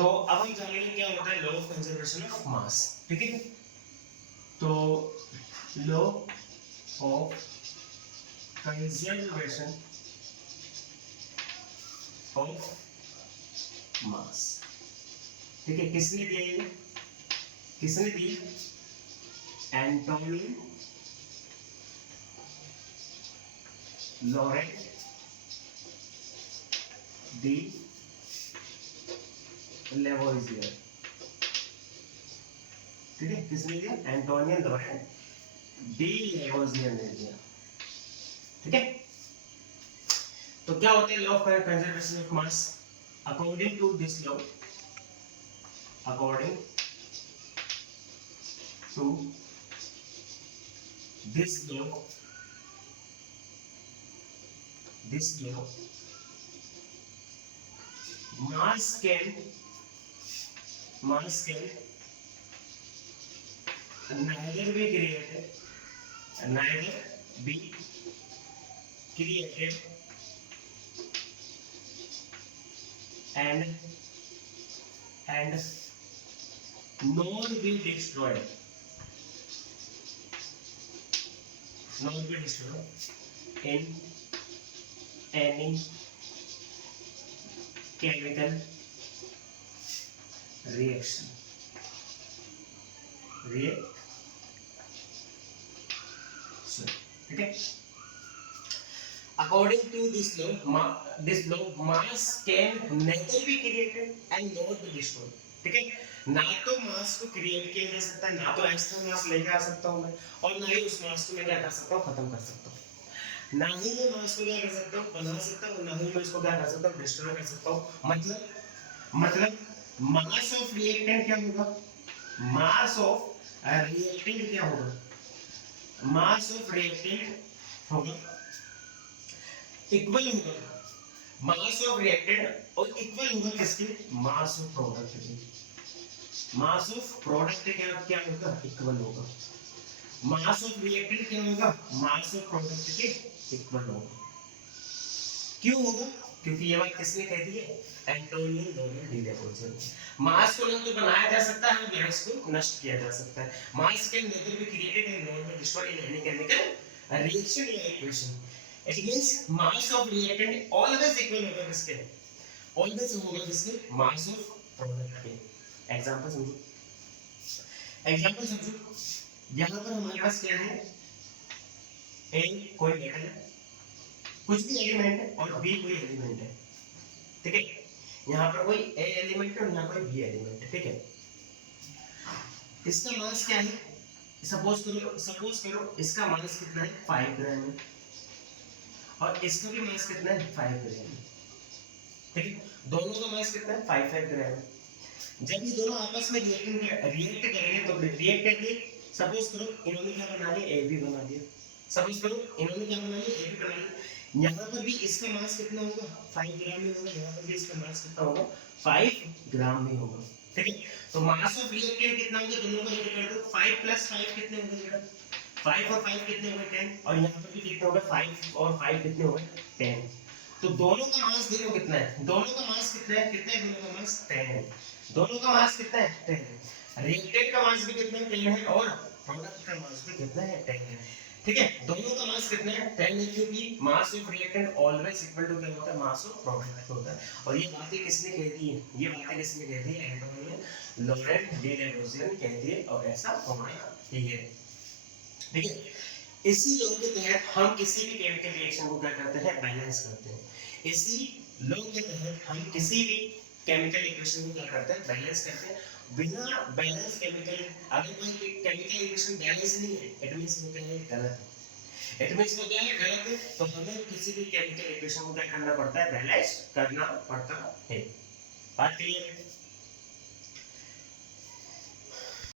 तो अब हम जानेंगे क्या होता है लॉ ऑफ कंजर्वेशन ऑफ मास। ठीक है, तो लॉ ऑफ कंजर्वेशन ऑफ मास। ठीक है, किसने दिया ये, किसने दी, एंटोनी लॉरेंट डी लेवोइजियर। ठीक है, किसने दिया, एंटोनियन लॉरेंट डी लेवोइजियर ने दिया। ठीक है, तो क्या होता है law of conservation of mass. According to this law, according to this law, mass can neither be created and nor be destroyed in any chemical reaction. ठीक है, according to this law mass can neither be created and nor be destroyed. ठीक है, ना तो मास को create किया जा सकता है, ना तो एक्स्ट्रा मास लेके आ सकता हूं मैं, और ना ही उस मास को मैं क्या कर सकता हूं, खत्म कर सकता हूं। ना ही मैं मास को क्या कर सकता हूं, बना सकता हूं, ना ही मैं इसको क्या कर सकता हूं, डिस्ट्रॉय कर सकता हूं। मतलब मास ऑफ रिएक्टेंट क्या होगा, मास ऑफ रिएक्टेंट क्या होगा, मास ऑफ रिएक्टेंट होगा इक्वल होगा मास ऑफ रिएक्टेंट और इक्वल होगा किसके, मास ऑफ प्रोडक्ट के। मास ऑफ प्रोडक्ट क्या होगा, इक्वल होगा। मास ऑफ रिएक्टेंट क्या होगा, मास ऑफ प्रोडक्ट के इक्वल होगा। क्यों होगा, क्योंकि ये बात किसने कह दी है, एंटोनियो लॉरेंट डी लेवोइजियर। मास को ना तो बनाया जा सकता है, ना इसको नष्ट किया जा सकता है। Mass can neither be created and not be destroyed in any chemical reaction या equation. It means mass of reactant always equal होगा किसके, ऑलवेज होगा किसके, मास ऑफ प्रोडक्ट के। एग्जांपल समझो, यहां पर हमारे पास क्या है, ए कोई मेटल है, कुछ भी एलिमेंट है, और बी कोई एलिमेंट है। ठीक है, यहाँ पर कोई ए एलिमेंट है और यहाँ कोई बी एलिमेंट है। ठीक है, इसका मास क्या है, सपोज करो इसका मास कितना है, 5 ग्राम है, और इसका भी मास कितना है, 5 ग्राम है। ठीक है, दोनों का मास कितना है, 5 ग्राम है। जब ये दोनों आपस में रिएक्ट करेंगे तो रिएक्ट करके सपोज करो इन्होंने क्या बना लिया, ए बी बना दिया। सपोज करो इन्होंने क्या बना लिया, ए बी बना लिया। यहाँ पर भी इसका मास कितना होगा, 5 ग्राम ही होगा, यहाँ पर भी इसका मास कितना होगा, 5 ग्राम ही होगा। ठीक है, तो मास ऑफ रिएक्टेंट कितना होगा, दोनों को ऐड कर दो, 5 + 5 कितने होंगे बेटा, 5 और 5 कितने होंगे, 10, और यहाँ पर भी कितने होगा, 5 और 5 कितने होंगे, 10। तो दोनों का मास देखो कितना है, दोनों का मास कितना है, कितना है दोनों का मास, 10 है। दोनों का मास कितना है, 10 है। रिएक्टेंट का मास भी कितना है, 10 है, और प्रोडक्ट का मास भी कितना है, 10 है। ठीक है, दोनों का मास कितना है, 10 है, क्योंकि mass of reactant always equal to क्या होता है, मास ऑफ प्रोडक्ट होता है। और ये बातें किसने कह दी है, ये बातें किसने कह दी है, एंटोनियो लॉरेंट डी लेवोइजियर ने कह दी है, और ऐसा होना ही है। ठीक है, इसी लॉ के तहत हम किसी भी केमिकल रिएक्शन को क्या करते हैं, बैलेंस करते हैं। इसी लॉ के तहत हम किसी भी केमिकल इक्वेशन को क्या करते हैं, बैलेंस करते हैं। बिना बैलेंस केमिकल, अगर कोई केमिकल इक्वेशन बैलेंस नहीं है, इट मींस वो क्या है, गलत है। इट मींस वो क्या है, गलत है। तो हमें किसी भी केमिकल इक्वेशन को क्या करना पड़ता है, बैलेंस करना पड़ता है। बात क्लियर है।